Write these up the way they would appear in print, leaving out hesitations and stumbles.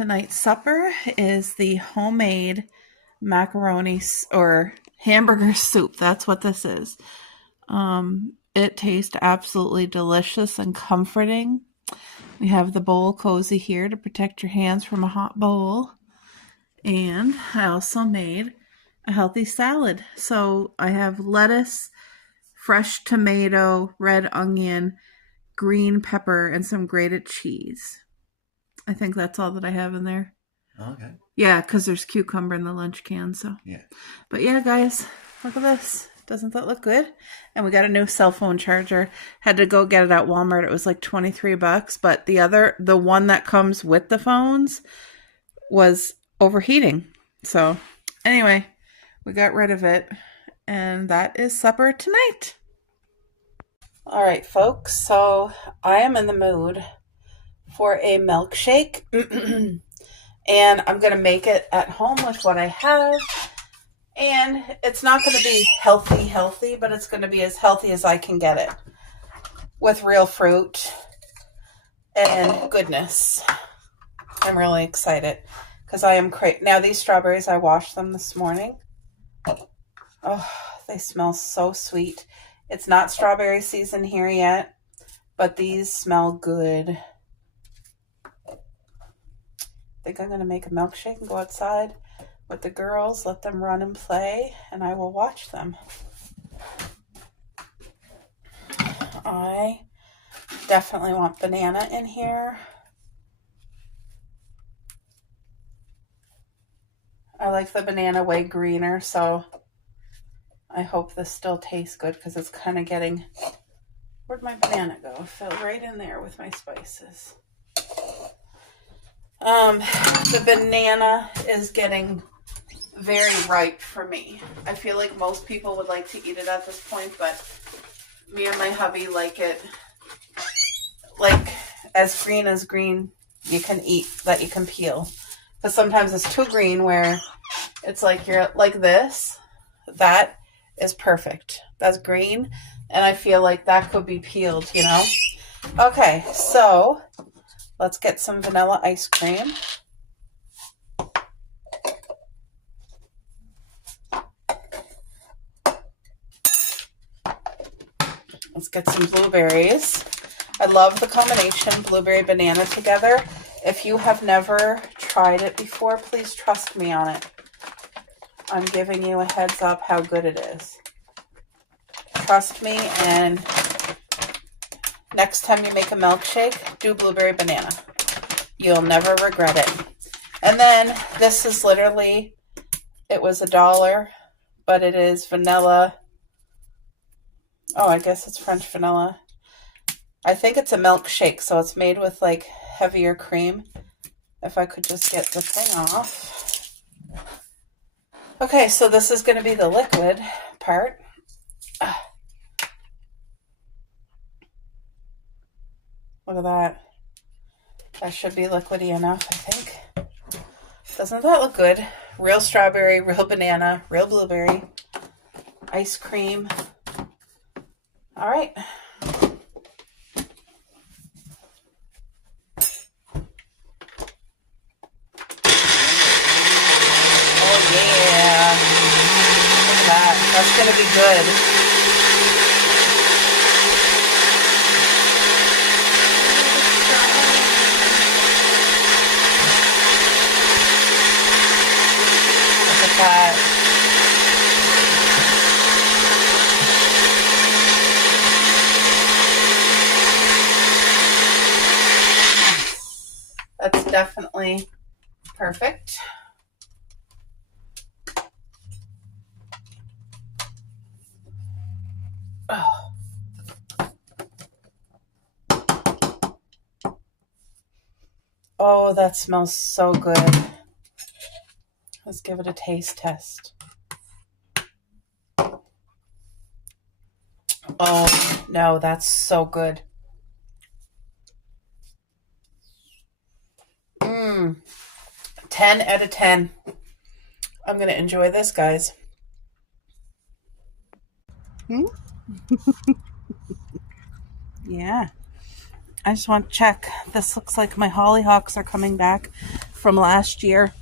Tonight's supper is the homemade macaroni or hamburger soup. That's what this is. It tastes absolutely delicious and comforting. We have the bowl cozy here to protect your hands from a hot bowl. And I also made a healthy salad. So I have lettuce, fresh tomato, red onion, green pepper, and some grated cheese. I think that's all that I have in there. Okay. Yeah, because there's cucumber in the lunch can, so. Yeah. But yeah, guys, look at this. Doesn't that look good? And we got a new cell phone charger. Had to go get it at Walmart. It was like $23, but the one that comes with the phones was overheating. So anyway, we got rid of it, and that is supper tonight. All right, folks, so I am in the mood for a milkshake. And I'm going to make it at home with what I have. And it's not going to be healthy, but it's going to be as healthy as I can get it. With real fruit and goodness. I'm really excited because I am crazy. Now these strawberries, I washed them this morning. Oh, they smell so sweet. It's not strawberry season here yet, but these smell good. I think I'm going to make a milkshake and go outside with the girls, let them run and play, and I will watch them. I definitely want banana in here. I like the banana way greener, so I hope this still tastes good because it's kind of getting... Where'd my banana go? It fell right in there with my spices. The banana is getting very ripe for me. I feel like most people would like to eat it at this point, but me and my hubby like it like as green you can eat, that you can peel. Because sometimes it's too green where it's like you're like this. That is perfect. That's green, and I feel like that could be peeled, you know? Okay, so let's get some vanilla ice cream. Let's get some blueberries. I love the combination blueberry banana together. If you have never tried it before, please trust me on it. I'm giving you a heads up how good it is. Trust me, and next time you make a milkshake, do blueberry banana. You'll never regret it. And then this is literally, it was $1, but it is vanilla. Oh, I guess it's French vanilla. I think it's a milkshake, so it's made with like heavier cream. If I could just get the thing off. Okay, so this is going to be the liquid part. Look at that. That should be liquidy enough, I think. Doesn't that look good? Real strawberry, real banana, real blueberry, ice cream. All right. Oh, yeah. Look at that. That's going to be good. That's definitely perfect. Oh. Oh, that smells so good. Let's give it a taste test. Oh, no, that's so good. 10 out of 10. I'm going to enjoy this, guys. Yeah. I just want to check. This looks like my hollyhocks are coming back from last year.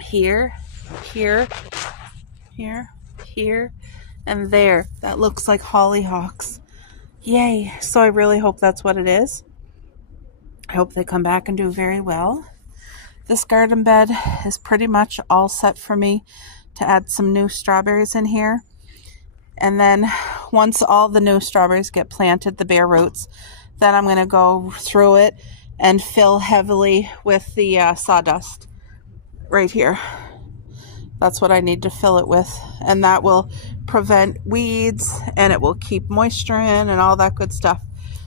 Here, here, here, here, and there. That looks like hollyhocks. Yay. So I really hope that's what it is. I hope they come back and do very well. This garden bed is pretty much all set for me to add some new strawberries in here. And then once all the new strawberries get planted, the bare roots, then I'm going to go through it and fill heavily with the sawdust right here. That's what I need to fill it with. And that will prevent weeds and it will keep moisture in and all that good stuff.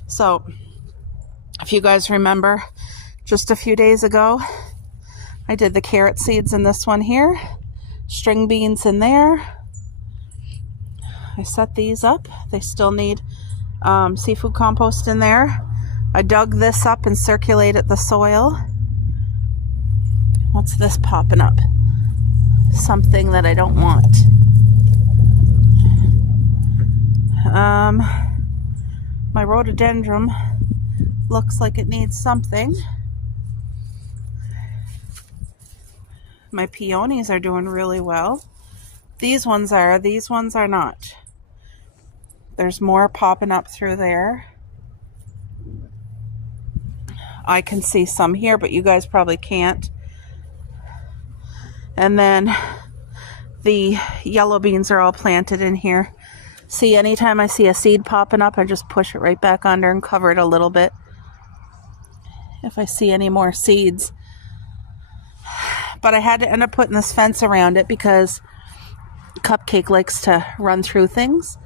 So if you guys remember, just a few days ago, I did the carrot seeds in this one here, string beans in there. I set these up. They still need seafood compost in there. I dug this up and circulated the soil. What's this popping up? Something that I don't want. My rhododendron looks like it needs something. My peonies are doing really well. These ones are not. There's more popping up through there. I can see some here, but you guys probably can't. And then the yellow beans are all planted in here. See, anytime I see a seed popping up, I just push it right back under and cover it a little bit. If I see any more seeds. But I had to end up putting this fence around it because Cupcake likes to run through things.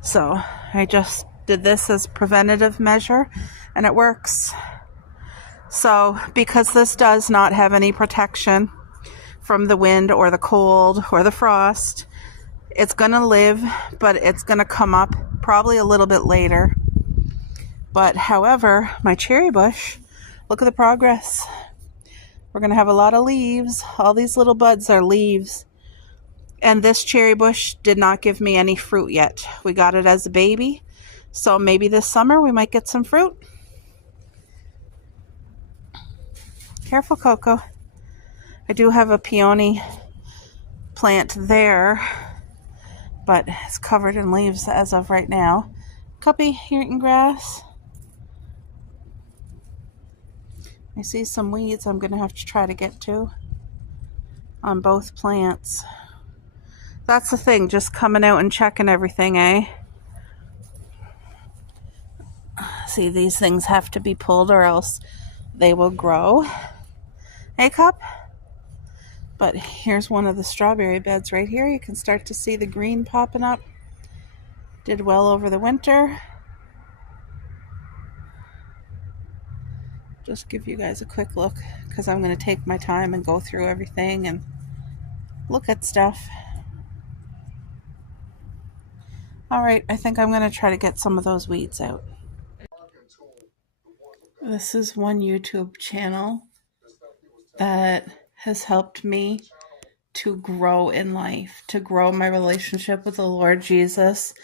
So I just did this as a preventative measure and it works. So because this does not have any protection from the wind or the cold or the frost, it's going to live, but it's going to come up probably a little bit later. But however, my cherry bush, look at the progress. We're going to have a lot of leaves. All these little buds are leaves. And this cherry bush did not give me any fruit yet. We got it as a baby. So maybe this summer we might get some fruit. Careful, Coco. I do have a peony plant there, but it's covered in leaves as of right now. Cuppy, you're eating grass. I see some weeds I'm going to have to try to get to on both plants. That's the thing, just coming out and checking everything, eh? See, these things have to be pulled or else they will grow. Hey, Cup? But here's one of the strawberry beds right here. You can start to see the green popping up. Did well over the winter. Just give you guys a quick look because I'm going to take my time and go through everything and look at stuff. All right, I think I'm going to try to get some of those weeds out. This is one YouTube channel that has helped me to grow in life, to grow my relationship with the Lord Jesus.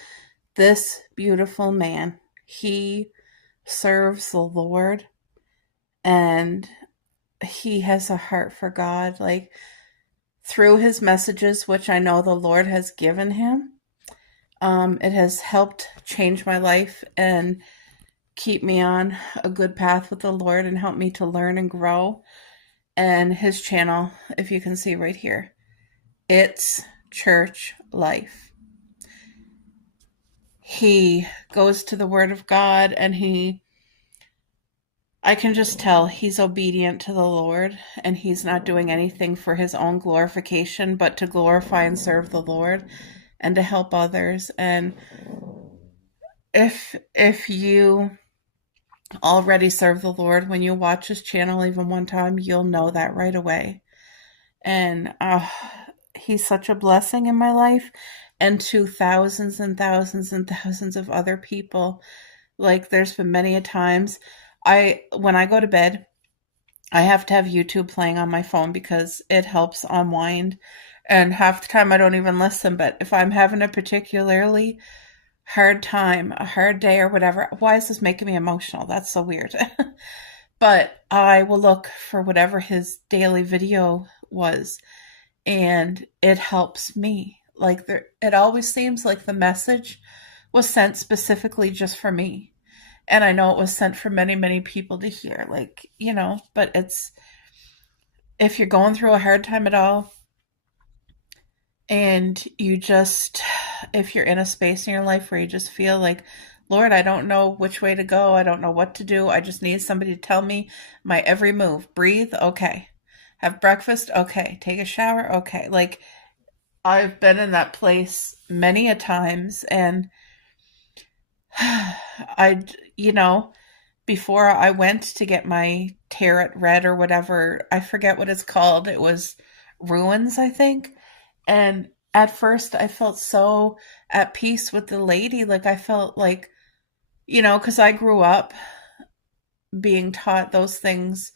This beautiful man, he serves the Lord and he has a heart for God. Like through his messages, which I know the Lord has given him, it has helped change my life and keep me on a good path with the Lord and help me to learn and grow. And his channel, if you can see right here, it's Church Life. He goes to the Word of God and I can just tell he's obedient to the Lord and he's not doing anything for his own glorification, but to glorify and serve the Lord and to help others. And if you already serve the Lord, when you watch his channel even one time, you'll know that right away. And he's such a blessing in my life and to thousands and thousands and thousands of other people. Like there's been many a times when I go to bed, I have to have YouTube playing on my phone because it helps unwind. And half the time I don't even listen, but if I'm having a particularly hard time, a hard day or whatever, why is this making me emotional? That's so weird. But I will look for whatever his daily video was, and it helps me. Like it always seems like the message was sent specifically just for me. And I know it was sent for many, many people to hear. Like, but it's, if you're going through a hard time at all, and you just, if you're in a space in your life where you just feel like, Lord, I don't know which way to go, I don't know what to do, I just need somebody to tell me my every move. Breathe, okay. Have breakfast, okay. Take a shower, okay. Like, I've been in that place many a times, and I, before I went to get my tarot read or whatever, I forget what it's called. It was ruins, I think. And at first, I felt so at peace with the lady. Like, I felt like, because I grew up being taught those things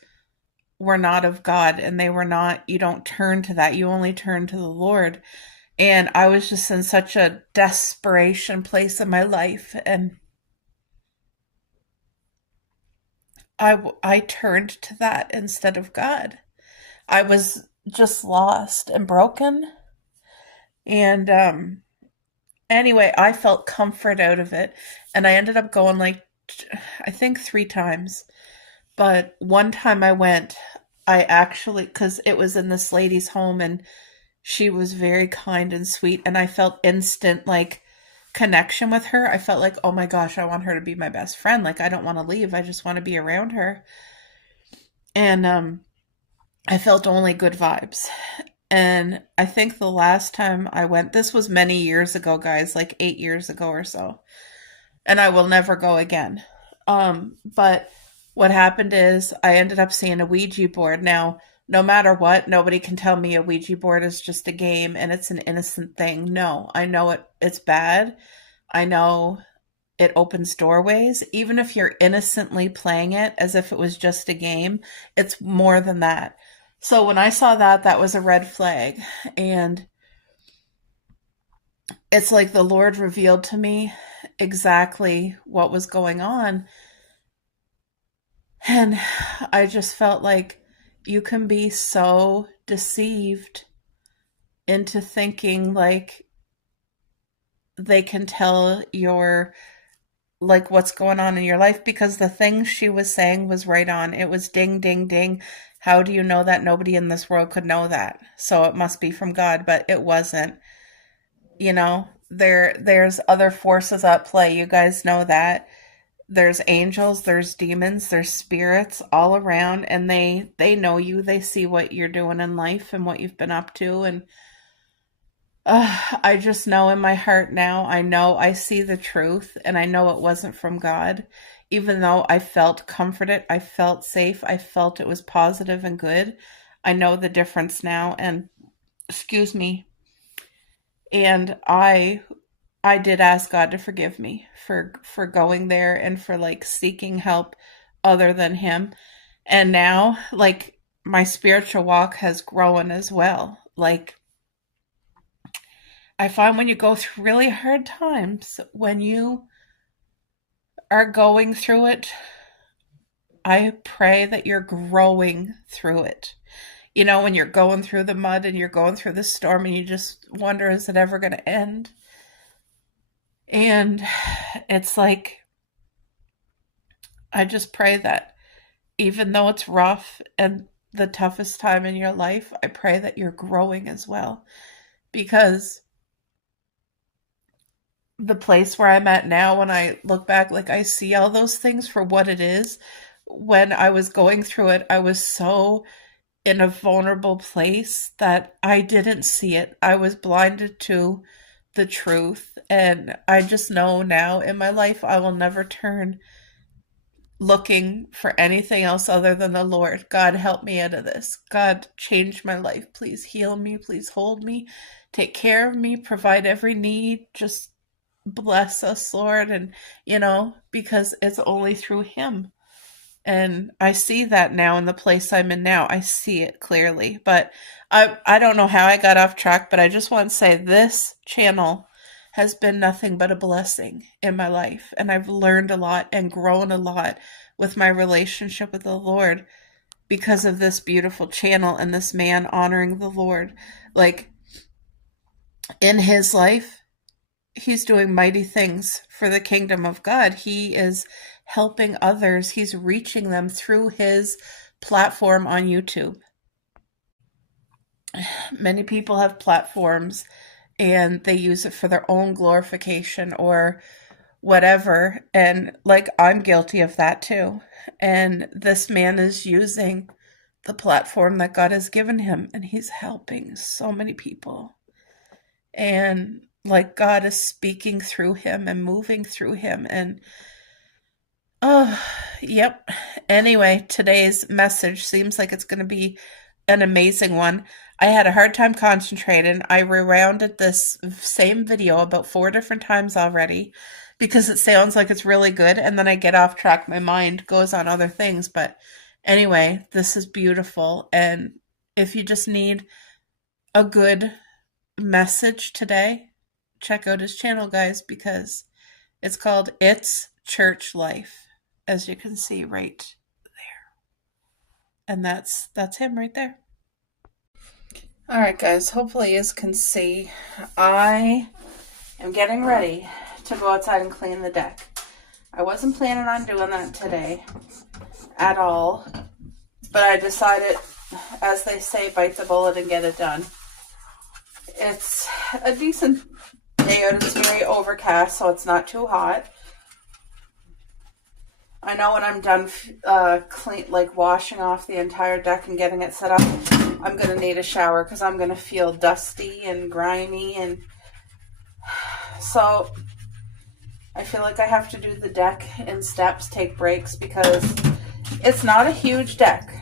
were not of God, and they were not, you don't turn to that. You only turn to the Lord. And I was just in such a desperation place in my life. And I turned to that instead of God. I was just lost and broken. And anyway, I felt comfort out of it. And I ended up going like, I think 3 times. But one time I went, I actually, because it was in this lady's home, and she was very kind and sweet. And I felt instant like connection with her. I felt like, oh my gosh, I want her to be my best friend. Like, I don't want to leave. I just want to be around her. And I felt only good vibes. And I think the last time I went, this was many years ago, guys, like 8 years ago or so. And I will never go again. But what happened is I ended up seeing a Ouija board. Now, no matter what, nobody can tell me a Ouija board is just a game and it's an innocent thing. No, I know it's bad. I know it opens doorways. Even if you're innocently playing it as if it was just a game, it's more than that. So when I saw that, that was a red flag. And it's like the Lord revealed to me exactly what was going on. And I just felt like you can be so deceived into thinking like they can tell your, like, what's going on in your life, because the thing she was saying was right on. It was ding, ding, ding. How do you know that? Nobody in this world could know that. So it must be from God, but it wasn't. There's other forces at play. You guys know that. There's angels, there's demons, there's spirits all around, and they know you. They see what you're doing in life and what you've been up to. And I just know in my heart now, I know I see the truth, and I know it wasn't from God. Even though I felt comforted, I felt safe, I felt it was positive and good. I know the difference now, and excuse me. And I did ask God to forgive me for going there and for like seeking help other than him. And now like my spiritual walk has grown as well. Like, I find when you go through really hard times, when you are going through it, I pray that you're growing through it. When you're going through the mud and you're going through the storm and you just wonder, is it ever going to end? And it's like, I just pray that even though it's rough and the toughest time in your life, I pray that you're growing as well. Because the place where I'm at now, when I look back, like I see all those things for what it is. When I was going through it, I was so in a vulnerable place that I didn't see it. I was blinded to the truth. And I just know now in my life, I will never turn looking for anything else other than the Lord. God, help me out of this. God, change my life. Please heal me. Please hold me. Take care of me. Provide every need. Just bless us, Lord. And, because it's only through him. And I see that now in the place I'm in now. I see it clearly. But I don't know how I got off track, but I just want to say this channel has been nothing but a blessing in my life. And I've learned a lot and grown a lot with my relationship with the Lord because of this beautiful channel and this man honoring the Lord. Like, in his life, he's doing mighty things for the kingdom of God. He is helping others. He's reaching them through his platform on YouTube. Many people have platforms and they use it for their own glorification or whatever. And like, I'm guilty of that too. And this man is using the platform that God has given him, and he's helping so many people. And like, God is speaking through him and moving through him. And oh, yep. Anyway, today's message seems like it's going to be an amazing one. I had a hard time concentrating. I rewounded this same video about 4 different times already because it sounds like it's really good, and then I get off track. My mind goes on other things. But anyway, this is beautiful. And if you just need a good message today, check out his channel, guys, because it's called It's Church Life, as you can see right there. And that's him right there. All right, guys, hopefully you can see I am getting ready to go outside and clean the deck. I wasn't planning on doing that today at all, but I decided, as they say, bite the bullet and get it done. It's a decent day out. It's very overcast, so it's not too hot. I know when I'm done washing off the entire deck and getting it set up, I'm going to need a shower because I'm going to feel dusty and grimy. And so I feel like I have to do the deck in steps, take breaks, because it's not a huge deck.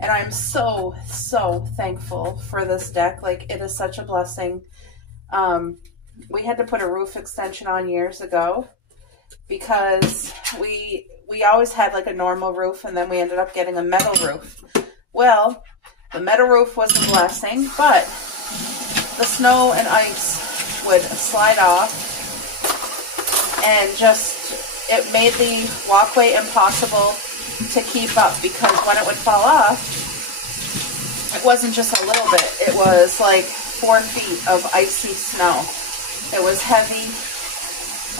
And I'm so, so thankful for this deck. Like, it is such a blessing. We had to put a roof extension on years ago because we always had like a normal roof, and then we ended up getting a metal roof. Well, the metal roof was a blessing, but the snow and ice would slide off, and just, it made the walkway impossible to keep up, because when it would fall off, it wasn't just a little bit, it was like 4 feet of icy snow. It was heavy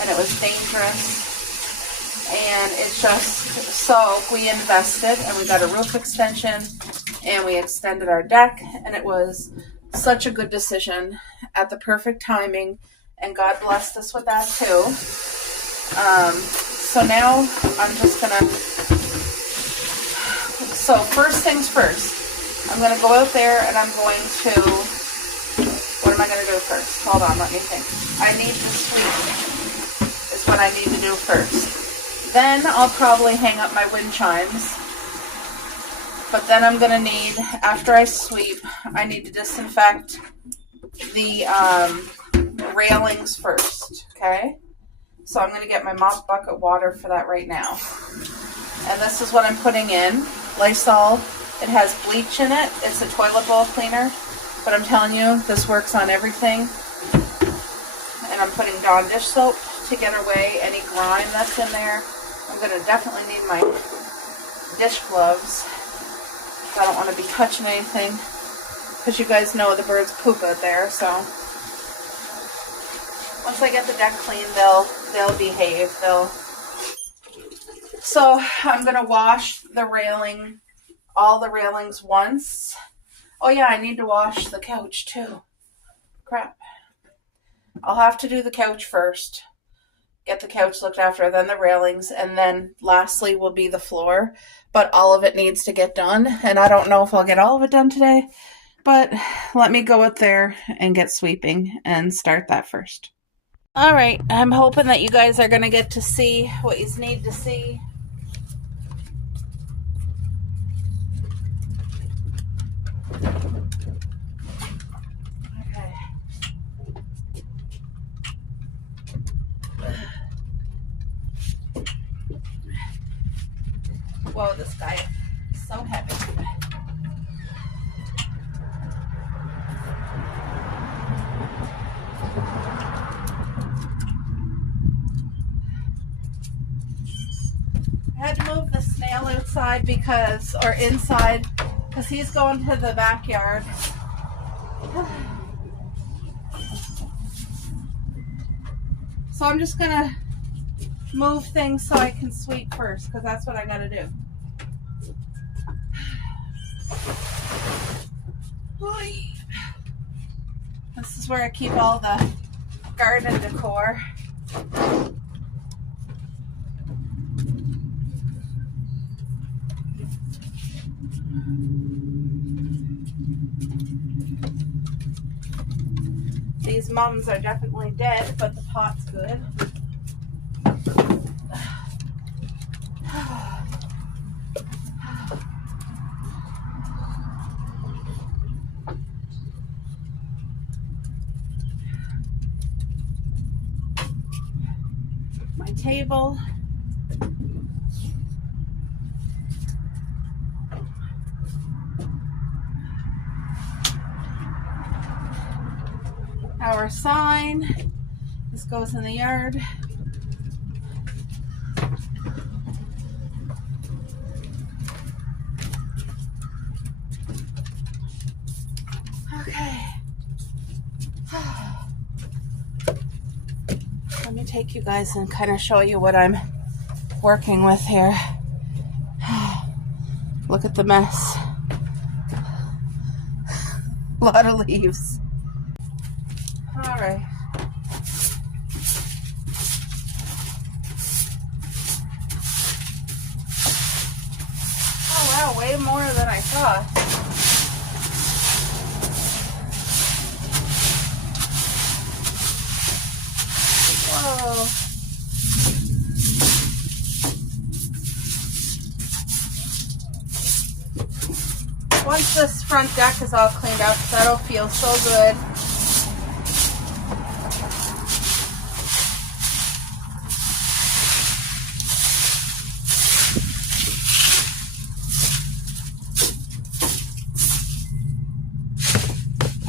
and it was dangerous, and it's just, so we invested and we got a roof extension and we extended our deck, and it was such a good decision at the perfect timing, and God blessed us with that too. So now I'm just gonna, so first things first, I'm gonna go out there and I'm going to, what am I gonna do first? Hold on, let me think. I need to sweep is what I need to do first. Then I'll probably hang up my wind chimes. But then I'm going to need, after I sweep, I need to disinfect the railings first, okay? So I'm going to get my mop bucket water for that right now. And this is what I'm putting in. Lysol. It has bleach in it. It's a toilet bowl cleaner. But I'm telling you, this works on everything. And I'm putting Dawn dish soap to get away any grime that's in there. I'm going to definitely need my dish gloves. I don't want to be touching anything, because you guys know the birds poop out there. So once I get the deck clean, they'll behave. So I'm gonna wash the railing, all the railings once. Oh yeah, I need to wash the couch too. Crap. I'll have to do the couch first. Get the couch looked after, then the railings, and then lastly will be the floor. But all of it needs to get done, and I don't know if I'll get all of it done today, but let me go out there and get sweeping and start that first. All right, I'm hoping that you guys are going to get to see what you need to see. Okay. Whoa, this guy is so heavy. I had to move the snail outside because, or inside, because he's going to the backyard. So I'm just gonna move things so I can sweep first, because that's what I gotta do. This is where I keep all the garden decor. These mums are definitely dead, but the pot's good. My table. Our sign. This goes in the yard. Okay. Let me take you guys and kind of show you what I'm working with here. Look at the mess. A lot of leaves. All right. Oh wow, way more than I thought. Whoa. Once this front deck is all cleaned up, that'll feel so good.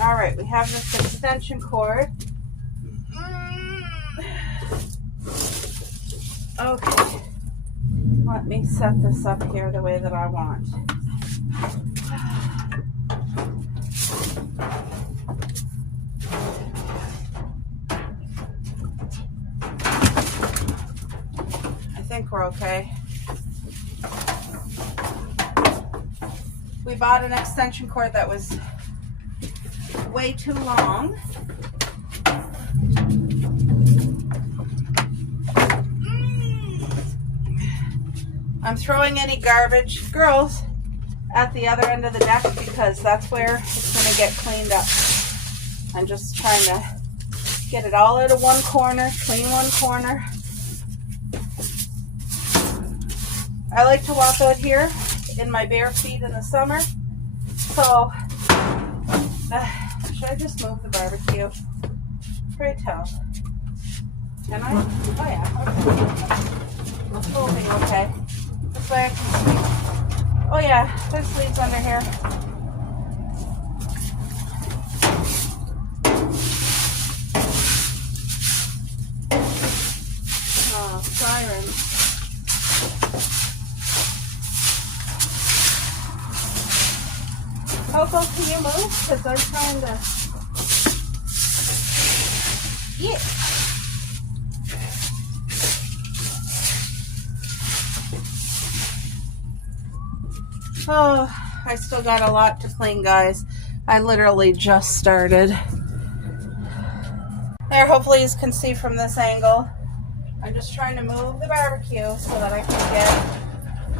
All right, we have this extension cord. Okay, let me set this up here the way that I want. I think we're okay. We bought an extension cord that was way too long. I'm throwing any garbage, girls, at the other end of the deck because that's where it's going to get cleaned up. I'm just trying to get it all out of one corner, clean one corner. I like to walk out here in my bare feet in the summer, so should I just move the barbecue? Pray tell. Can I? Oh yeah, okay. It's moving okay. This way I can sweep. Oh yeah, there's leaves under here. Oh, sirens. Coco, can you move? Because I'm trying to... Yeah. Oh, I still got a lot to clean, guys. I literally just started. There, hopefully you can see from this angle. I'm just trying to move the barbecue so that I can get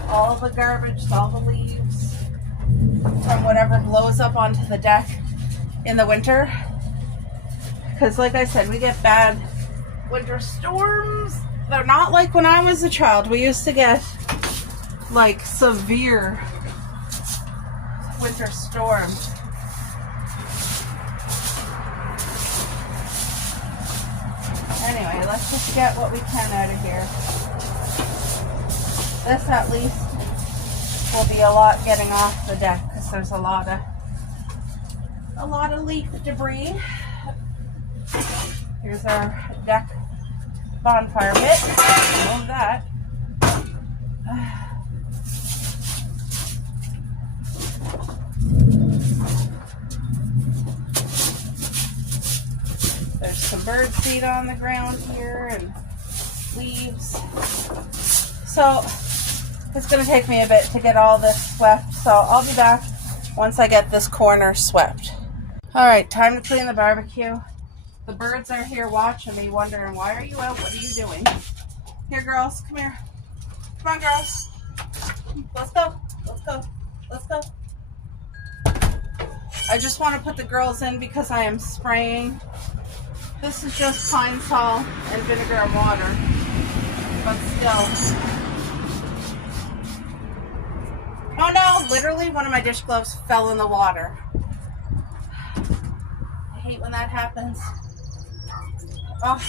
all the garbage, all the leaves from whatever blows up onto the deck in the winter. Because like I said, we get bad winter storms. They're not like when I was a child. We used to get like severe winter storm. Anyway, let's just get what we can out of here. This at least will be a lot getting off the deck because there's a lot of leaf debris. Here's our deck bonfire pit. Move that. There's some bird seed on the ground here and leaves. So it's going to take me a bit to get all this swept. So I'll be back once I get this corner swept. All right, time to clean the barbecue. The birds are here watching me, wondering, why are you out? What are you doing? Here, girls, come here. Come on, girls. Let's go. Let's go. Let's go. I just want to put the girls in because I am spraying. This is just pine sol and vinegar and water, but still. Oh no, literally one of my dish gloves fell in the water. I hate when that happens. Oh.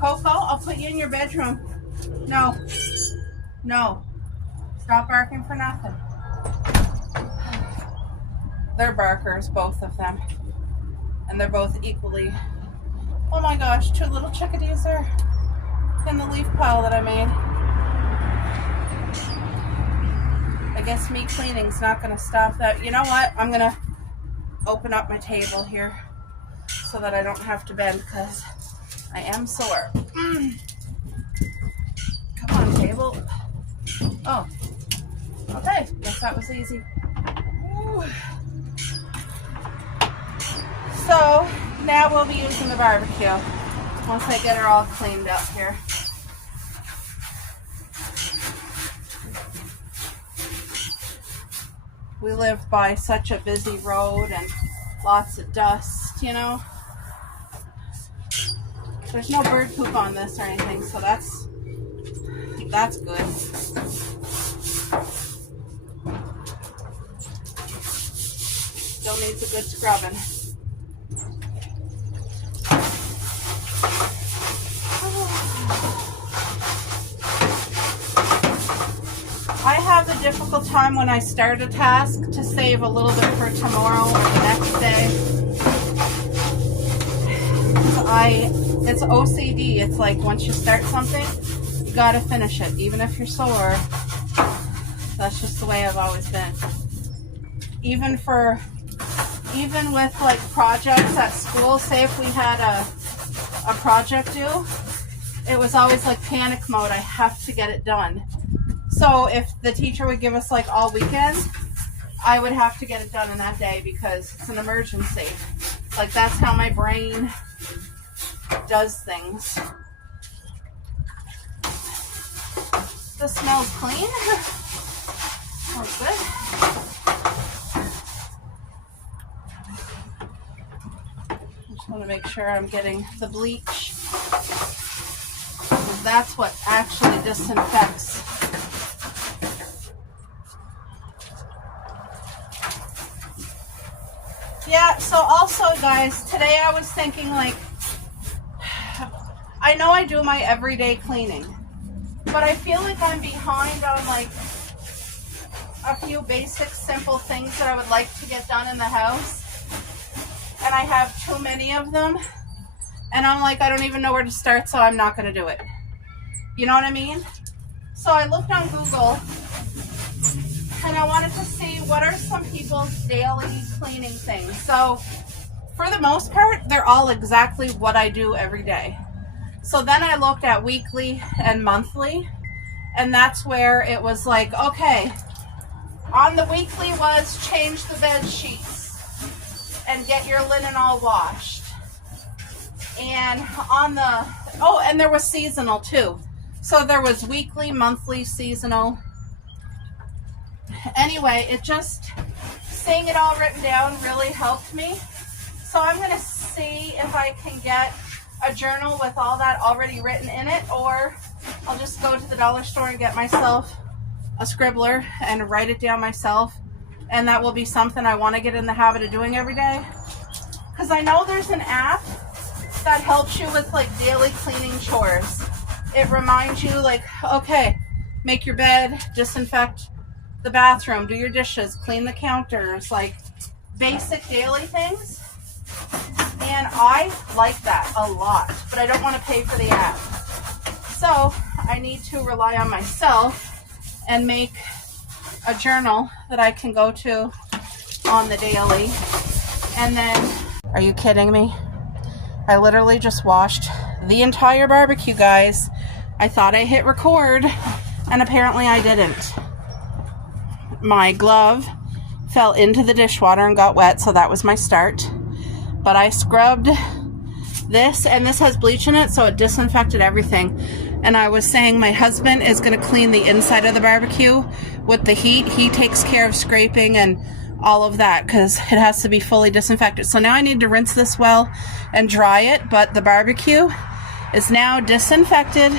Coco, I'll put you in your bedroom. No. No. Stop barking for nothing. They're barkers, both of them. And they're both equally. Oh my gosh, 2 little chickadees are in the leaf pile that I made. I guess me cleaning's not going to stop that. You know what? I'm going to open up my table here so that I don't have to bend because I am sore. Come on, table. Oh. Okay. Guess that was easy. Ooh. So now we'll be using the barbecue once I get her all cleaned up here. We live by such a busy road and lots of dust, you know. There's no bird poop on this or anything, so that's good. Still needs a good scrubbing. I have a difficult time when I start a task to save a little bit for tomorrow or the next day. It's OCD. It's like once you start something, you gotta finish it, even if you're sore. That's just the way I've always been. Even with like projects at school, say if we had a project due, it was always like panic mode. I have to get it done. So if the teacher would give us like all weekend, I would have to get it done in that day because it's an emergency. Like that's how my brain does things. This smells clean. Smells good. Just want to make sure I'm getting the bleach. Because that's what actually disinfects. Yeah, so also guys, today I was thinking like, I know I do my everyday cleaning, but I feel like I'm behind on like a few basic simple things that I would like to get done in the house. And I have too many of them. And I'm like, I don't even know where to start, so I'm not going to do it. You know what I mean? So I looked on Google and I wanted to see what are some people's daily cleaning things. So for the most part, they're all exactly what I do every day. So then I looked at weekly and monthly, and that's where it was like, okay, on the weekly was change the bed sheets and get your linen all washed. And on the, oh, and there was seasonal too. So there was weekly, monthly, seasonal. Anyway, it just, seeing it all written down really helped me. So I'm going to see if I can get a journal with all that already written in it, or I'll just go to the dollar store and get myself a scribbler and write it down myself. And that will be something I want to get in the habit of doing every day. Because I know there's an app that helps you with like daily cleaning chores. It reminds you like, okay, make your bed, disinfect the bathroom, do your dishes, clean the counters, like basic daily things. And I like that a lot, but I don't want to pay for the app. So I need to rely on myself and make a journal that I can go to on the daily. And then, are you kidding me? I literally just washed the entire barbecue, guys. I thought I hit record, and apparently I didn't. My glove fell into the dishwater and got wet, so that was my start. But I scrubbed this, and this has bleach in it, so it disinfected everything. And I was saying my husband is going to clean the inside of the barbecue with the heat. He takes care of scraping and all of that because it has to be fully disinfected. So now I need to rinse this well and dry it, but the barbecue is now disinfected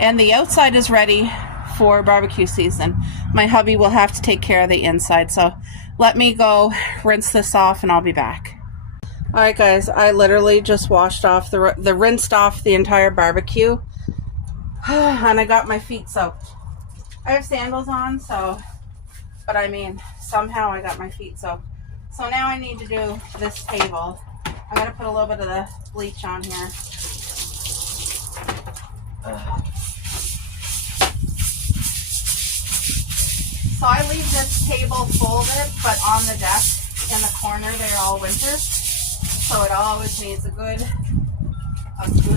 and the outside is ready for barbecue season. My hubby will have to take care of the inside, so let me go rinse this off and I'll be back. Alright guys, I literally just washed off rinsed off the entire barbecue and I got my feet soaked. I have sandals on, but I mean, somehow I got my feet soaked. So now I need to do this table. I'm going to put a little bit of the bleach on here. So I leave this table folded, but on the desk in the corner there all winter. So it always needs a good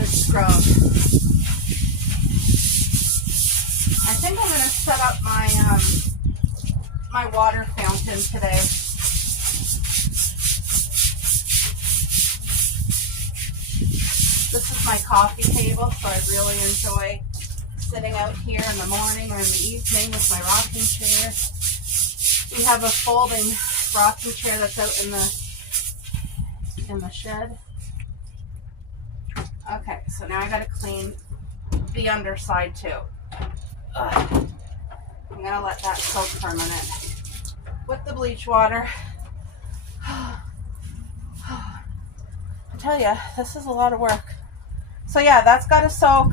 scrub. I think I'm going to set up my my water fountain today. This is my coffee table, so I really enjoy sitting out here in the morning or in the evening with my rocking chair. We have a folding rocking chair that's out in the shed. Okay, so now I gotta clean the underside too. I'm gonna let that soak for a minute with the bleach water. I tell you, this is a lot of work. So yeah, that's got to soak.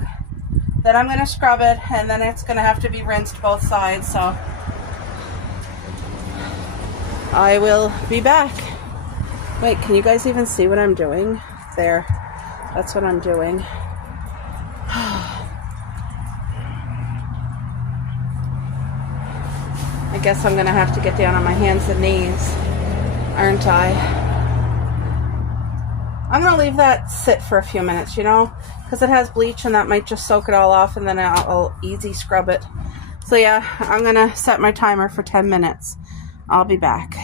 Then I'm gonna scrub it, and then it's gonna have to be rinsed both sides. So I will be back. Wait, can you guys even see what I'm doing? There, that's what I'm doing. I guess I'm gonna have to get down on my hands and knees, aren't I? I'm gonna leave that sit for a few minutes, you know, because it has bleach and that might just soak it all off, and then I'll easy scrub it. So yeah, I'm gonna set my timer for 10 minutes. I'll be back.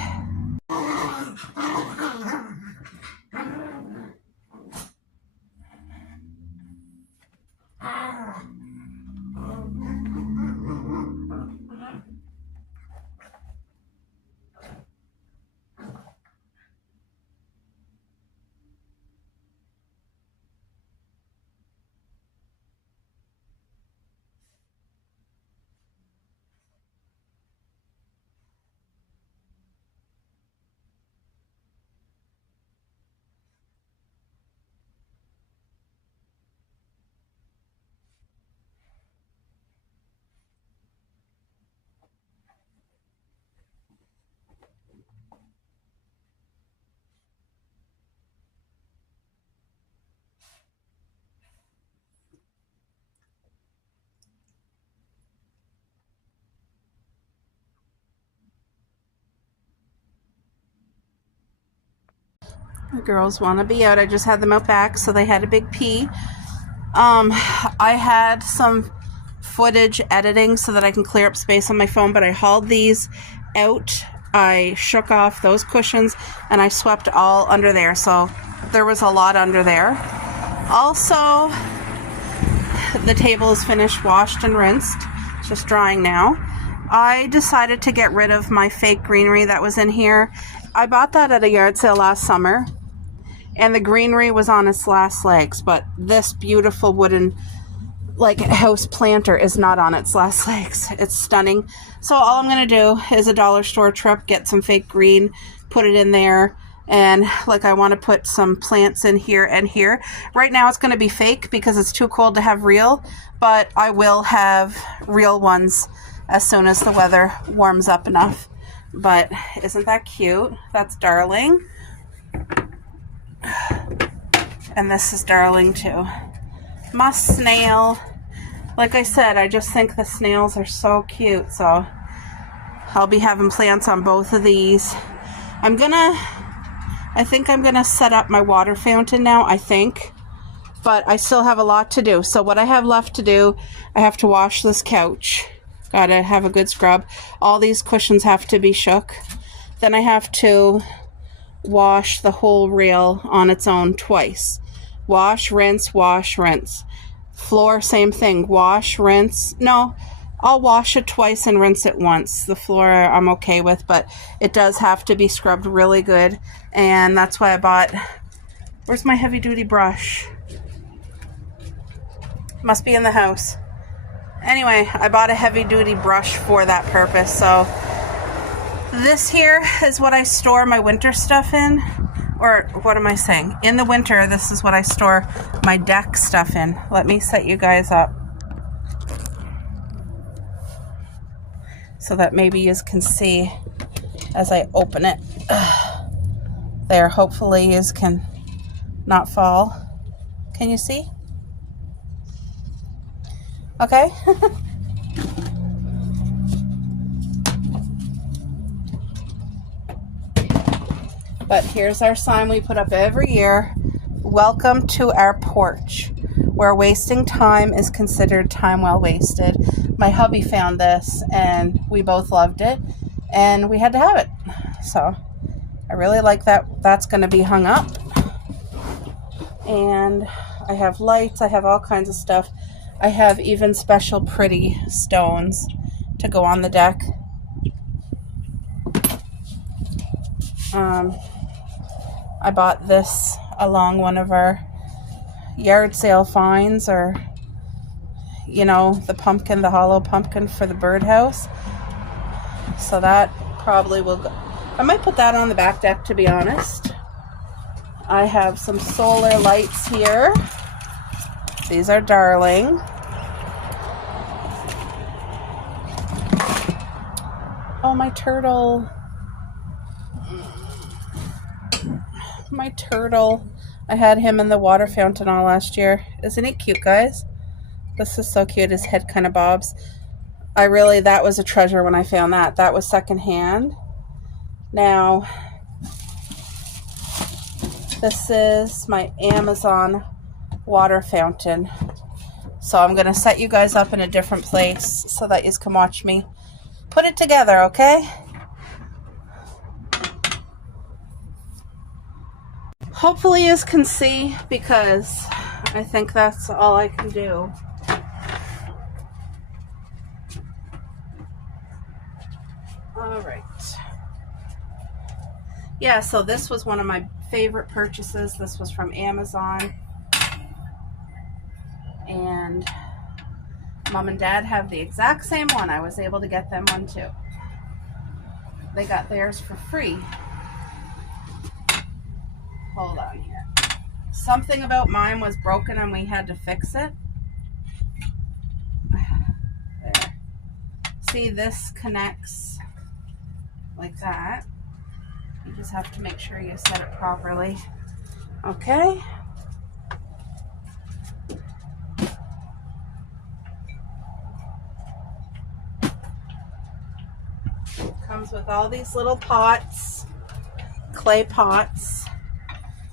The girls want to be out. I just had them out back, so they had a big pee. I had some footage editing so that I can clear up space on my phone, but I hauled these out. I shook off those cushions, and I swept all under there, so there was a lot under there. Also, the table is finished, washed, and rinsed. It's just drying now. I decided to get rid of my fake greenery that was in here. I bought that at a yard sale last summer, and the greenery was on its last legs, but this beautiful wooden house planter is not on its last legs. It's stunning. So all I'm going to do is a dollar store trip, get some fake green, put it in there, and I want to put some plants in here and here. Right now it's going to be fake because it's too cold to have real, but I will have real ones as soon as the weather warms up enough. But isn't that cute? That's Darling. And this is Darling too. My snail. like I said, I just think the snails are so cute, so I'll be having plants on both of these. I think I'm gonna set up my water fountain now, I think. But I still have a lot to do. So what I have left to do, I have to wash this couch. Gotta have a good scrub. All these cushions have to be shook. Then I have to wash the whole rail on its own twice. Wash, rinse, wash, rinse. Floor, same thing. Wash, rinse. No, I'll wash it twice and rinse it once. The floor I'm okay with, but it does have to be scrubbed really good. And that's why I bought... Where's my heavy duty brush? Must be in the house. Anyway, I bought a heavy duty brush for that purpose. So this here is what I store my winter stuff in. Or what am I saying? In the winter, this is what I store my deck stuff in. Let me set you guys up so that maybe you can see as I open it. There, hopefully you can not fall. Can you see? Okay. But here's our sign we put up every year. Welcome to our porch, where wasting time is considered time well wasted. My hubby found this and we both loved it and we had to have it. So I really like that. That's going to be hung up. And I have lights. I have all kinds of stuff. I have even special pretty stones to go on the deck. I bought this along one of our yard sale finds, or, you know, the pumpkin, the hollow pumpkin for the birdhouse. So that probably will go. I might put that on the back deck, to be honest. I have some solar lights here. These are darling. Oh, my turtle. My turtle. I had him in the water fountain all last year. Isn't he cute, guys? This is so cute. His head kind of bobs. That was a treasure when I found that. That was secondhand. Now, this is my Amazon water fountain. So I'm going to set you guys up in a different place so that you can watch me put it together, okay? Hopefully you can see, because I think that's all I can do. All right. Yeah, so this was one of my favorite purchases. This was from Amazon. And Mom and Dad have the exact same one. I was able to get them one too. They got theirs for free. Hold on here. Something about mine was broken and we had to fix it. There. See, this connects like that. You just have to make sure you set it properly. Okay. Comes with all these little pots, clay pots.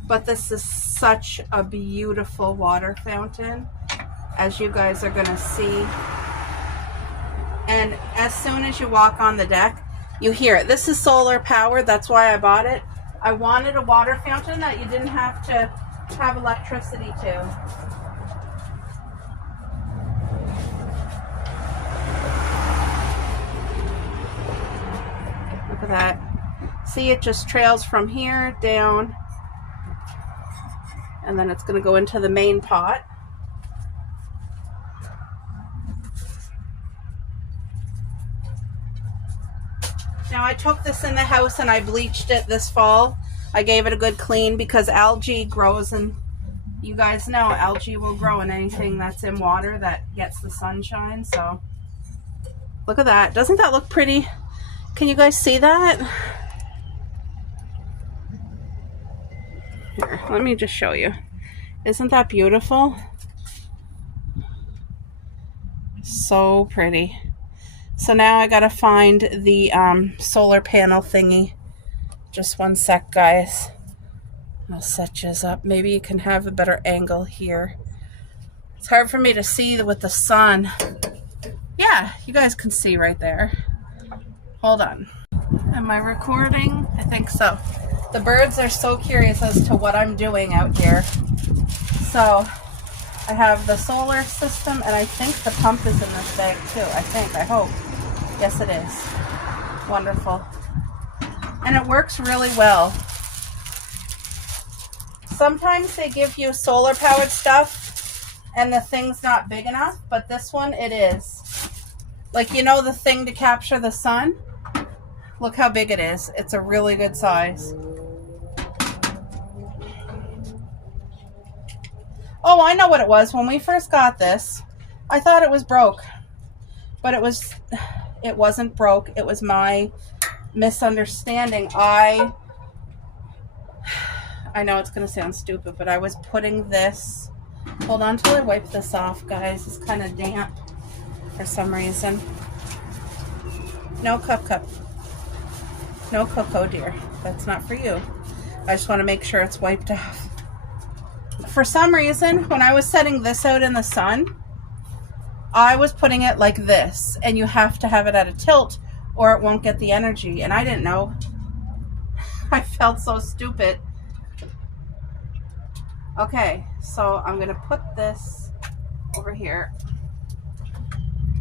But this is such a beautiful water fountain, as you guys are going to see. And as soon as you walk on the deck, you hear it. This is solar powered. That's why I bought it. I wanted a water fountain that you didn't have to have electricity to. Look at that. See, it just trails from here down. And then it's going to go into the main pot. Now I took this in the house and I bleached it this fall. I gave it a good clean because algae grows, and you guys know algae will grow in anything that's in water that gets the sunshine. So look at that. Doesn't that look pretty? Can you guys see that? Here, let me just show you. Isn't that beautiful? So pretty. So now I gotta find the solar panel thingy. Just one sec, guys. I'll set you up. Maybe you can have a better angle here. It's hard for me to see with the sun. Yeah, you guys can see right there. Hold on. Am I recording? I think so. The birds are so curious as to what I'm doing out here. So I have the solar system, and I think the pump is in this bag too. I hope. Yes, it is. Wonderful. And it works really well. Sometimes they give you solar powered stuff and the thing's not big enough, but this one, it is. Like, you know, the thing to capture the sun? Look how big it is. It's a really good size. Oh, I know what it was. When we first got this, I thought it was broke, but it wasn't broke. It was my misunderstanding. I know it's going to sound stupid, but I was putting this, hold on till I wipe this off, guys. It's kind of damp for some reason. No cup. No cocoa, dear. That's not for you. I just want to make sure it's wiped off. For some reason, when I was setting this out in the sun, I was putting it like this, and you have to have it at a tilt or it won't get the energy, and I didn't know. I felt so stupid. Okay, so I'm gonna put this over here.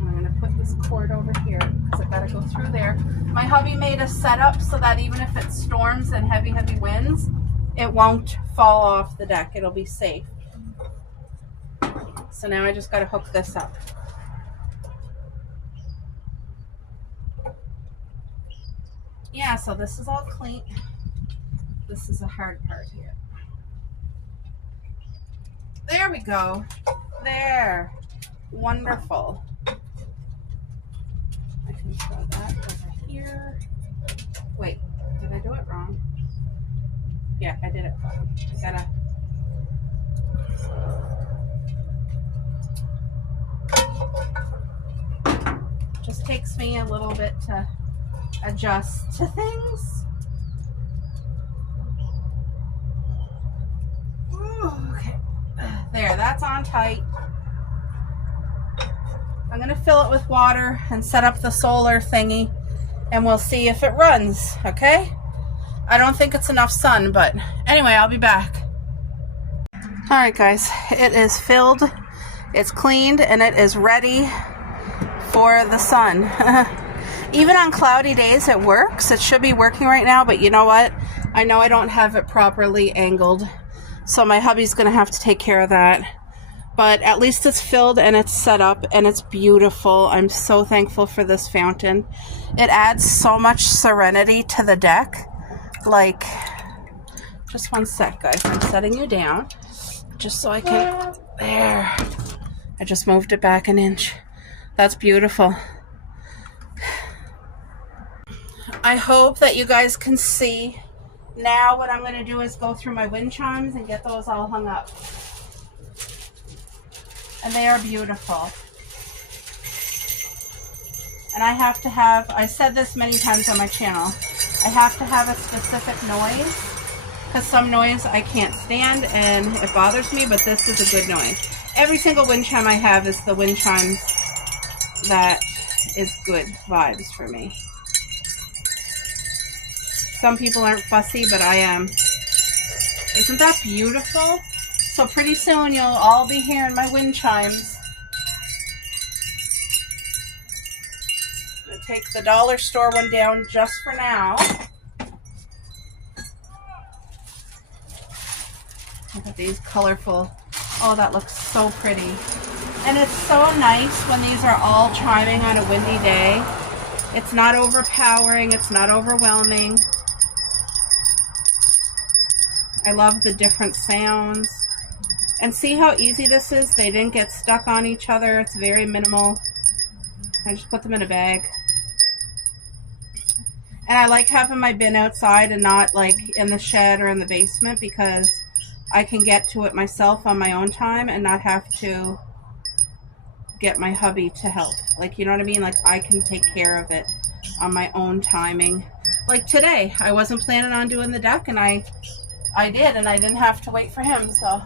I'm gonna put this cord over here because I gotta go through there. My hubby made a setup so that even if it storms and heavy winds, it won't fall off the deck. It'll be safe. So now I just gotta hook this up. Yeah, so this is all clean. This is the hard part here. There we go. There. Wonderful. I can throw that over here. Wait, did I do it wrong? Yeah, I did it wrong. I gotta... Just takes me a little bit to adjust to things. Ooh, okay. There, that's on tight. I'm going to fill it with water and set up the solar thingy, and we'll see if it runs, okay? I don't think it's enough sun, but anyway, I'll be back. All right, guys, it is filled, it's cleaned, and it is ready for the sun. Even on cloudy days, it works. It should be working right now, but you know what? I know I don't have it properly angled, so my hubby's going to have to take care of that. But at least it's filled and it's set up and it's beautiful. I'm so thankful for this fountain. It adds so much serenity to the deck. Like, just one sec, guys. I'm setting you down just so I can, there. I just moved it back an inch. That's beautiful. I hope that you guys can see. Now what I'm going to do is go through my wind chimes and get those all hung up. And they are beautiful. And I have to have, I said this many times on my channel, I have to have a specific noise, because some noise I can't stand and it bothers me, but this is a good noise. Every single wind chime I have is the wind chimes that is good vibes for me. Some people aren't fussy, but I am. Isn't that beautiful? So pretty soon you'll all be hearing my wind chimes. I'm going to take the dollar store one down just for now. Look at these colorful. Oh, that looks so pretty. And it's so nice when these are all chiming on a windy day. It's not overpowering. It's not overwhelming. I love the different sounds. And see how easy this is? They didn't get stuck on each other. It's very minimal. I just put them in a bag. And I like having my bin outside and not like in the shed or in the basement, because I can get to it myself on my own time and not have to get my hubby to help. Like, you know what I mean? Like, I can take care of it on my own timing. Like today, I wasn't planning on doing the deck, and I did, and I didn't have to wait for him. So,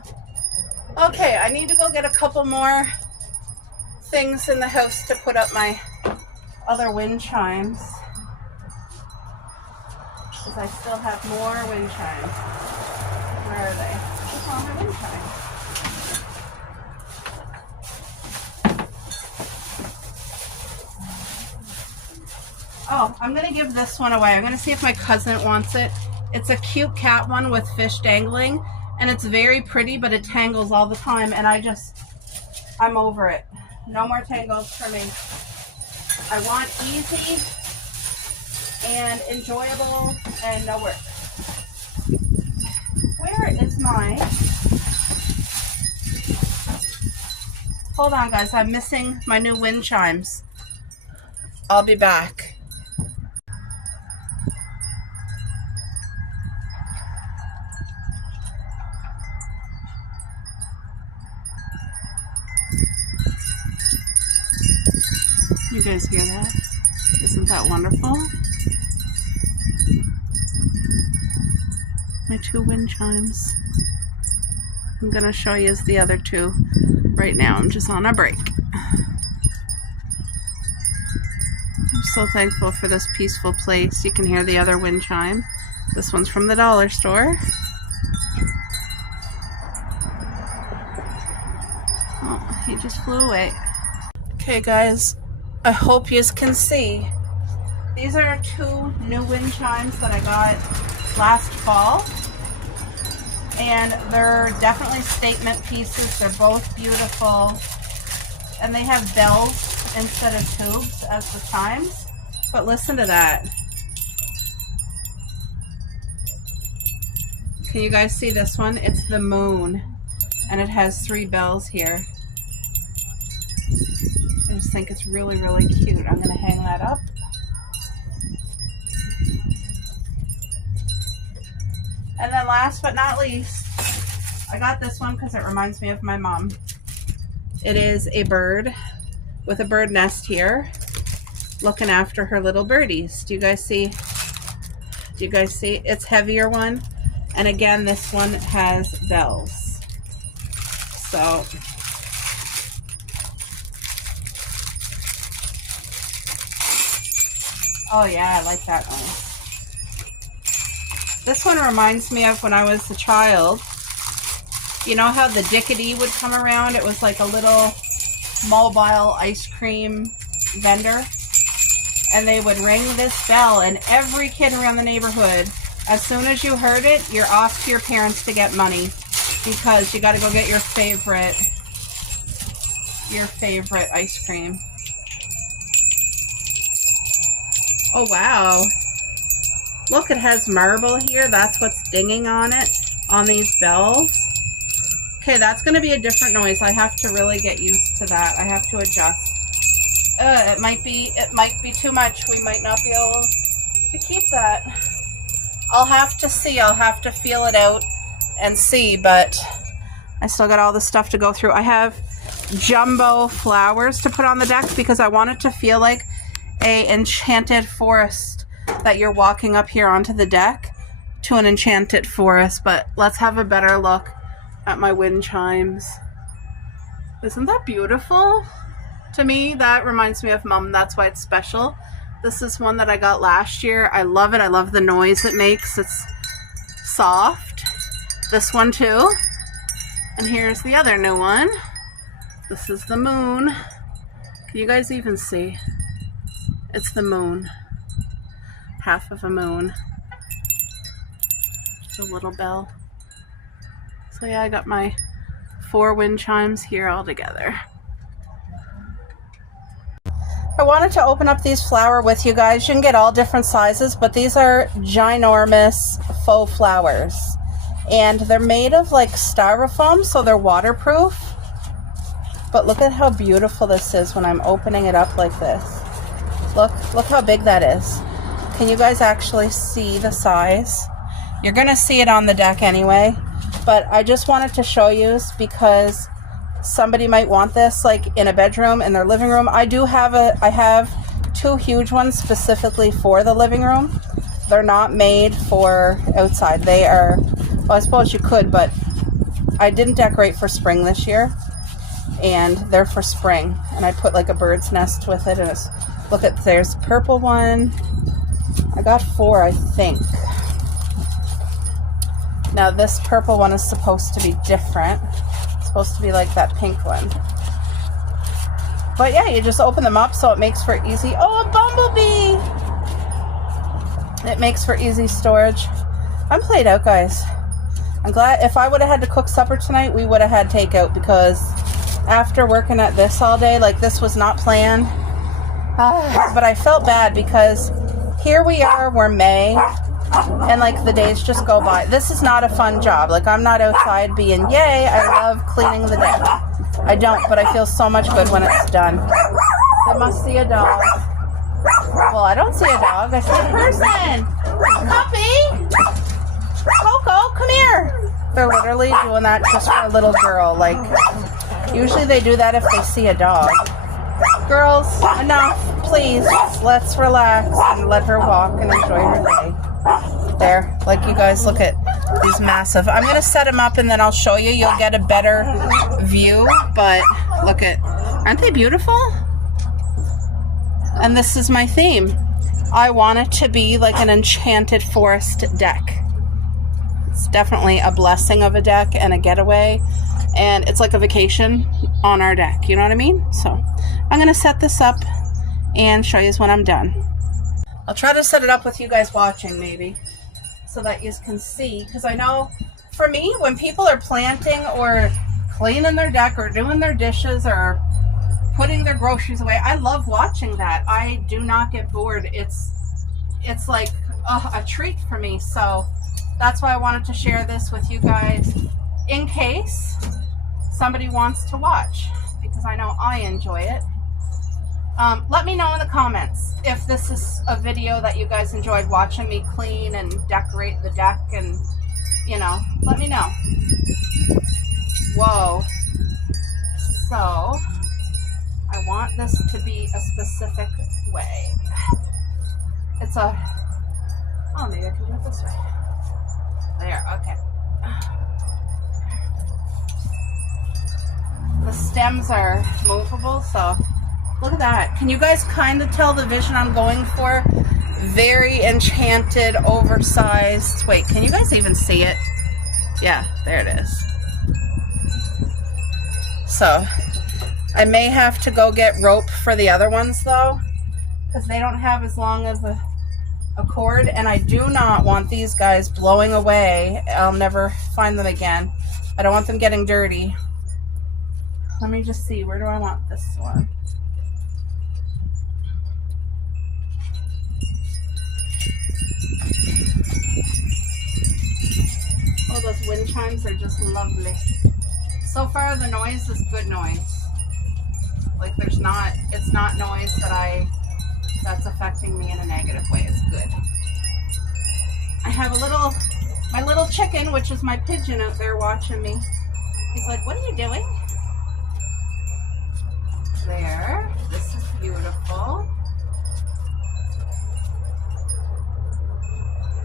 okay, I need to go get a couple more things in the house to put up my other wind chimes, because I still have more wind chimes. Where are they? Where's all my wind chimes? Oh, I'm going to give this one away. I'm going to see if my cousin wants it. It's a cute cat one with fish dangling, and it's very pretty, but it tangles all the time, and I'm over it. No more tangles for me. I want easy and enjoyable and no work. Where is my... Hold on, guys. I'm missing my new wind chimes. I'll be back. You guys hear that? Isn't that wonderful? My two wind chimes. I'm gonna show you the other two right now. I'm just on a break. I'm so thankful for this peaceful place. You can hear the other wind chime. This one's from the dollar store. Oh, he just flew away. Okay, guys. I hope you can see. These are two new wind chimes that I got last fall. And they're definitely statement pieces. They're both beautiful. And they have bells instead of tubes as the chimes. But listen to that. Can you guys see this one? It's the moon. And it has 3 bells here. I just think it's really, really cute. I'm going to hang that up. And then last but not least, I got this one because it reminds me of my mom. It is a bird with a bird nest here, looking after her little birdies. Do you guys see? Do you guys see? It's heavier one. And again, this one has bells. So... oh yeah, I like that one. This one reminds me of when I was a child. You know how the Dickety would come around? It was like a little mobile ice cream vendor. And they would ring this bell, and every kid around the neighborhood, as soon as you heard it, you're off to your parents to get money. Because you got to go get your favorite ice cream. Oh, wow. Look, it has marble here. That's what's dinging on it, on these bells. Okay, that's going to be a different noise. I have to really get used to that. I have to adjust. It might be too much. We might not be able to keep that. I'll have to see. I'll have to feel it out and see, but I still got all this stuff to go through. I have jumbo flowers to put on the deck because I want it to feel like a enchanted forest, that you're walking up here onto the deck to an enchanted forest. But let's have a better look at my wind chimes. Isn't that beautiful? To me, that reminds me of Mom. That's why it's special. This is one that I got last year. I love it. I love the noise it makes. It's soft. This one too. And here's the other new one. This is the moon. Can you guys even see? It's the moon. Half of a moon. It's a little bell. So yeah, I got my 4 wind chimes here all together. I wanted to open up these flowers with you guys. You can get all different sizes, but these are ginormous faux flowers. And they're made of like styrofoam, so they're waterproof. But look at how beautiful this is when I'm opening it up like this. Look how big that is. Can you guys actually see the size? You're gonna see it on the deck anyway, but I just wanted to show you because somebody might want this like in a bedroom, in their living room. I have 2 huge ones specifically for the living room. They're not made for outside. They are, well, I suppose you could, but I didn't decorate for spring this year, and they're for spring. And I put like a bird's nest with it, and it's, look at, there's a purple one. I got 4, I think. Now this purple one is supposed to be different. It's supposed to be like that pink one. But yeah, you just open them up so it makes for easy, oh, a bumblebee! It makes for easy storage. I'm played out, guys. I'm glad. If I would have had to cook supper tonight, we would have had takeout, because after working at this all day, like, this was not planned. But I felt bad because here we are, we're May, and like the days just go by. This is not a fun job. Like, I'm not outside being, yay, I love cleaning the deck. I don't, but I feel so much good when it's done. I must see a dog. Well, I don't see a dog. I see a person. Puppy. Coco, come here. They're literally doing that just for a little girl. Like, usually they do that if they see a dog. Girls, enough, please. Let's relax and let her walk and enjoy her day. There, like, you guys, look at these massive. I'm going to set them up and then I'll show you. You'll get a better view, but look at, aren't they beautiful? And this is my theme. I want it to be like an enchanted forest deck. It's definitely a blessing of a deck and a getaway. And it's like a vacation on our deck. You know what I mean? So I'm going to set this up and show you when I'm done. I'll try to set it up with you guys watching, maybe, so that you can see. Because I know, for me, when people are planting or cleaning their deck or doing their dishes or putting their groceries away, I love watching that. I do not get bored. It's like a treat for me. So that's why I wanted to share this with you guys in case somebody wants to watch, because I know I enjoy it. Let me know in the comments if this is a video that you guys enjoyed watching me clean and decorate the deck, and, you know, let me know. Whoa. So I want this to be a specific way. It's a, oh, maybe I can do it this way. There, okay. The stems are movable, so look at that. Can you guys kind of tell the vision I'm going for? Very enchanted, oversized. Wait, can you guys even see it? Yeah, there it is. So I may have to go get rope for the other ones, though, because they don't have as long as a cord, and I do not want these guys blowing away. I'll never find them again. I don't want them getting dirty. Let me just see, where do I want this one? Oh, those wind chimes are just lovely. So far, the noise is good noise. Like, it's not noise that's affecting me in a negative way. It's good. I have my little chicken, which is my pigeon, out there watching me. He's like, what are you doing? There. This is beautiful.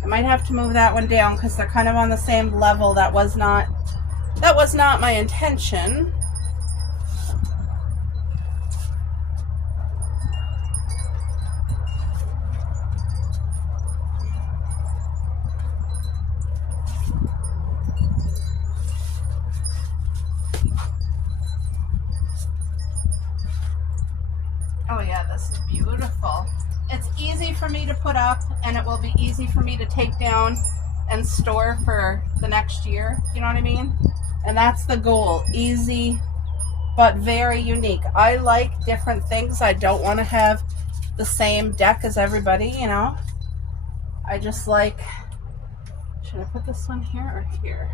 I might have to move that one down because they're kind of on the same level. That was not my intention. Oh yeah, this is beautiful. It's easy for me to put up, and it will be easy for me to take down and store for the next year. You know what I mean? And that's the goal. Easy, but very unique. I like different things. I don't want to have the same deck as everybody, you know? I just like, should I put this one here or here?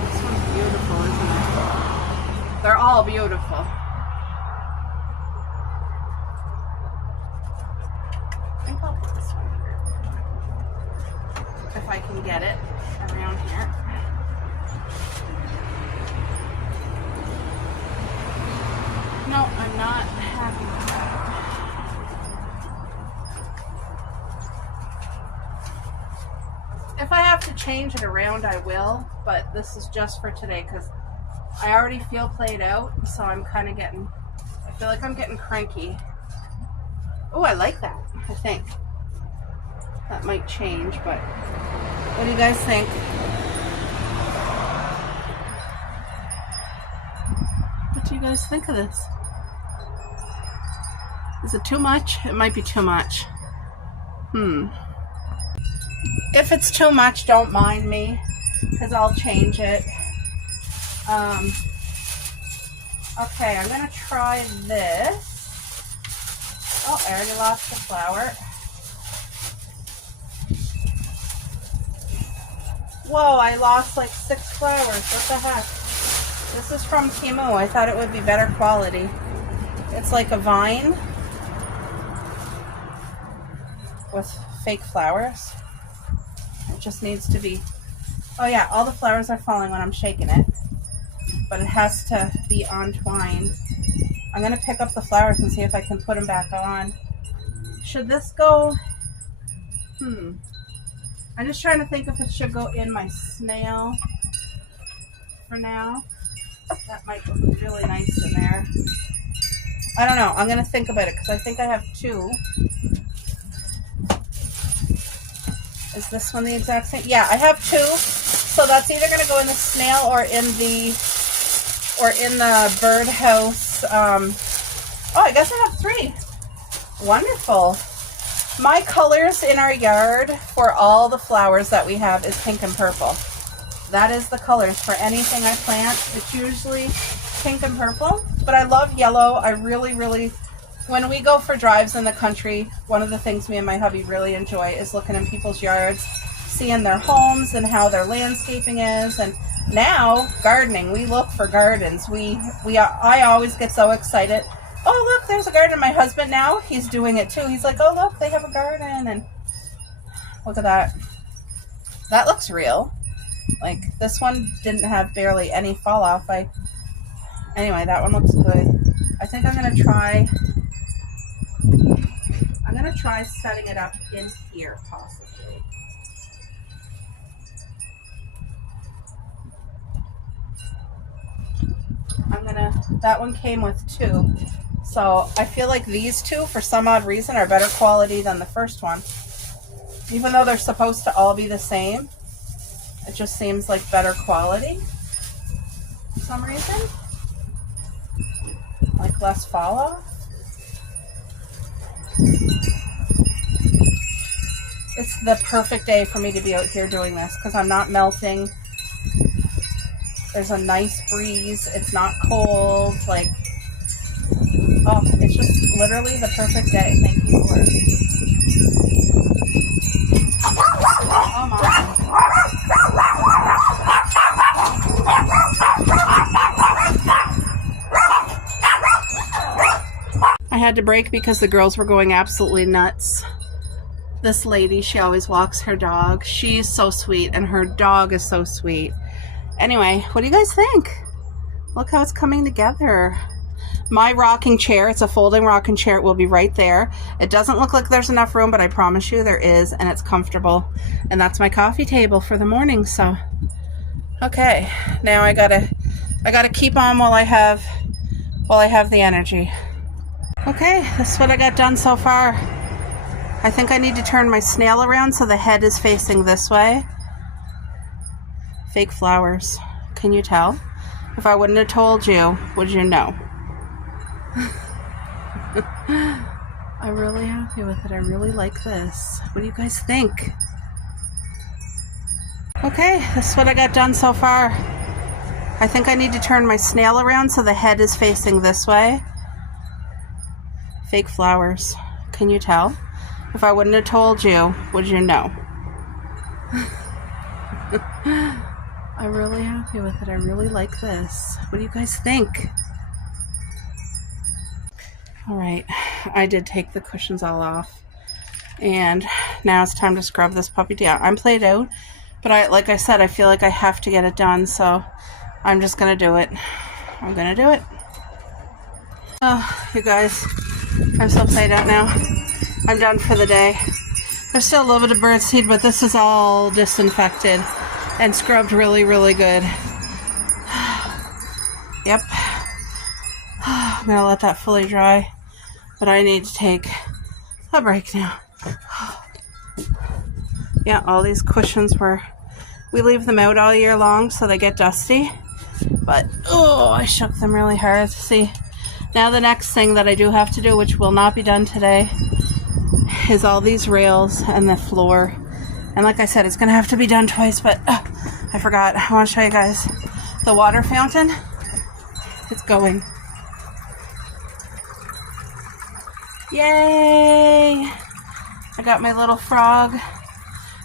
This one's beautiful, isn't it? They're all beautiful. I think I'll put this one here. If I can get it around here. to change it around, I will, but this is just for today because I already feel played out, so I'm kind of getting, I feel like I'm getting cranky. Oh, I like that, I think. That might change, but what do you guys think? What do you guys think of this? Is it too much? It might be too much. If it's too much, don't mind me, because I'll change it. Okay, I'm going to try this. Oh, I already lost the flower. Whoa, I lost like 6 flowers. What the heck? This is from Temu. I thought it would be better quality. It's like a vine with fake flowers. It just needs to be... Oh yeah, all the flowers are falling when I'm shaking it. But it has to be entwined. I'm going to pick up the flowers and see if I can put them back on. Should this go... I'm just trying to think if it should go in my snail for now. That might look really nice in there. I don't know. I'm going to think about it because I think I have 2. Is this one the exact same? Yeah, I have 2. So that's either going to go in the snail or in the birdhouse. Oh, I guess I have 3. Wonderful. My colors in our yard for all the flowers that we have is pink and purple. That is the colors for anything I plant. It's usually pink and purple, but I love yellow. I really, when we go for drives in the country, one of the things me and my hubby really enjoy is looking in people's yards, seeing their homes and how their landscaping is. And now gardening, we look for gardens. I always get so excited. Oh, look, there's a garden. My husband now, he's doing it too. He's like, oh, look, they have a garden. And look at that. That looks real. Like, this one didn't have barely any fall off. Anyway, that one looks good. I think I'm going to try setting it up in here, possibly. That one came with 2. So I feel like these 2, for some odd reason, are better quality than the first one. Even though they're supposed to all be the same, it just seems like better quality for some reason. Like less fall off. It's the perfect day for me to be out here doing this because I'm not melting. There's a nice breeze. It's not cold. Like, oh, it's just literally the perfect day. Thank you, Lord. Oh my. I had to break because the girls were going absolutely nuts. This lady, she always walks her dog. She's so sweet, and her dog is so sweet. Anyway, what do you guys think? Look how it's coming together. My rocking chair, it's a folding rocking chair. It will be right there. It doesn't look like there's enough room, but I promise you there is, and it's comfortable. And that's my coffee table for the morning. So, okay, now I gotta keep on while I have the energy. Okay, this is what I got done so far. I think I need to turn my snail around so the head is facing this way. Fake flowers. Can you tell? If I wouldn't have told you, would you know? I'm really happy with it. I really like this. What do you guys think? Okay, this is what I got done so far. I think I need to turn my snail around so the head is facing this way. Fake flowers. Can you tell? If I wouldn't have told you, would you know? I'm really happy with it. I really like this. What do you guys think? All right, I did take the cushions all off, and now it's time to scrub this puppy down. I'm played out, but like I said, I feel like I have to get it done, so I'm just gonna do it. I'm gonna do it. Oh, you guys, I'm so played out now. I'm done for the day. There's still a little bit of bird seed, but this is all disinfected and scrubbed really, really good. Yep. I'm going to let that fully dry, but I need to take a break now. Yeah, all these cushions we leave them out all year long so they get dusty, but oh, I shook them really hard. See, now the next thing that I do have to do, which will not be done today, is all these rails and the floor. And like I said, it's going to have to be done twice, but I forgot. I want to show you guys the water fountain. It's going. Yay! I got my little frog.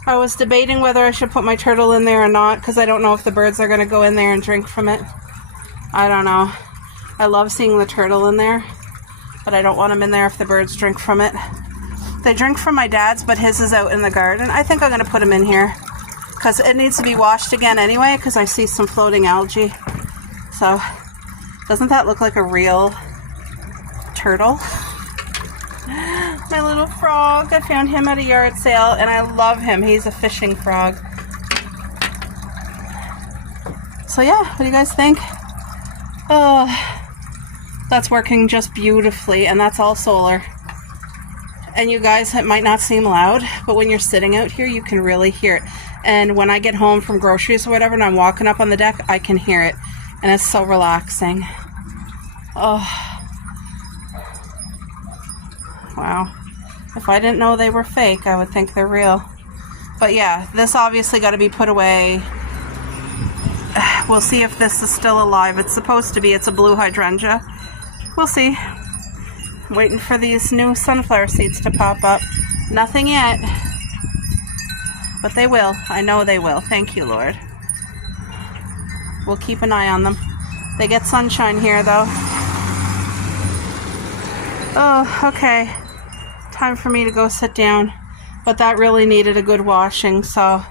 I was debating whether I should put my turtle in there or not, because I don't know if the birds are going to go in there and drink from it. I don't know. I love seeing the turtle in there, but I don't want them in there if the birds drink from it. They drink from my dad's, but his is out in the garden. I think I'm going to put him in here, because it needs to be washed again anyway, because I see some floating algae. So, doesn't that look like a real turtle? My little frog. I found him at a yard sale, and I love him. He's a fishing frog. So yeah, what do you guys think? Oh, that's working just beautifully, and that's all solar. And you guys, it might not seem loud, but when you're sitting out here, you can really hear it. And when I get home from groceries or whatever, and I'm walking up on the deck, I can hear it. And it's so relaxing. Oh. Wow. If I didn't know they were fake, I would think they're real. But yeah, this obviously got to be put away. We'll see if this is still alive. It's supposed to be. It's a blue hydrangea. We'll see. Waiting for these new sunflower seeds to pop up. Nothing yet. But they will. I know they will. Thank you, Lord. We'll keep an eye on them. They get sunshine here, though. Oh, okay. Time for me to go sit down. But that really needed a good washing, so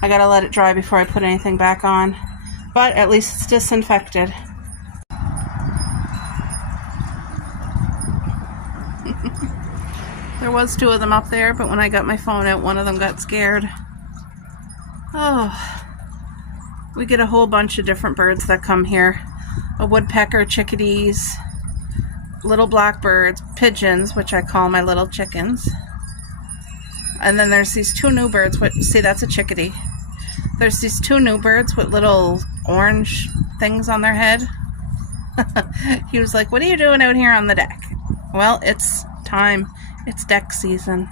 I gotta let it dry before I put anything back on. But at least it's disinfected. There was 2 of them up there, but when I got my phone out, one of them got scared. Oh, we get a whole bunch of different birds that come here. A woodpecker, chickadees, little blackbirds, pigeons, which I call my little chickens. And then there's these 2 new birds. See, that's a chickadee. There's these 2 new birds with little orange things on their head. He was like, "What are you doing out here on the deck?" Well, it's time. It's deck season.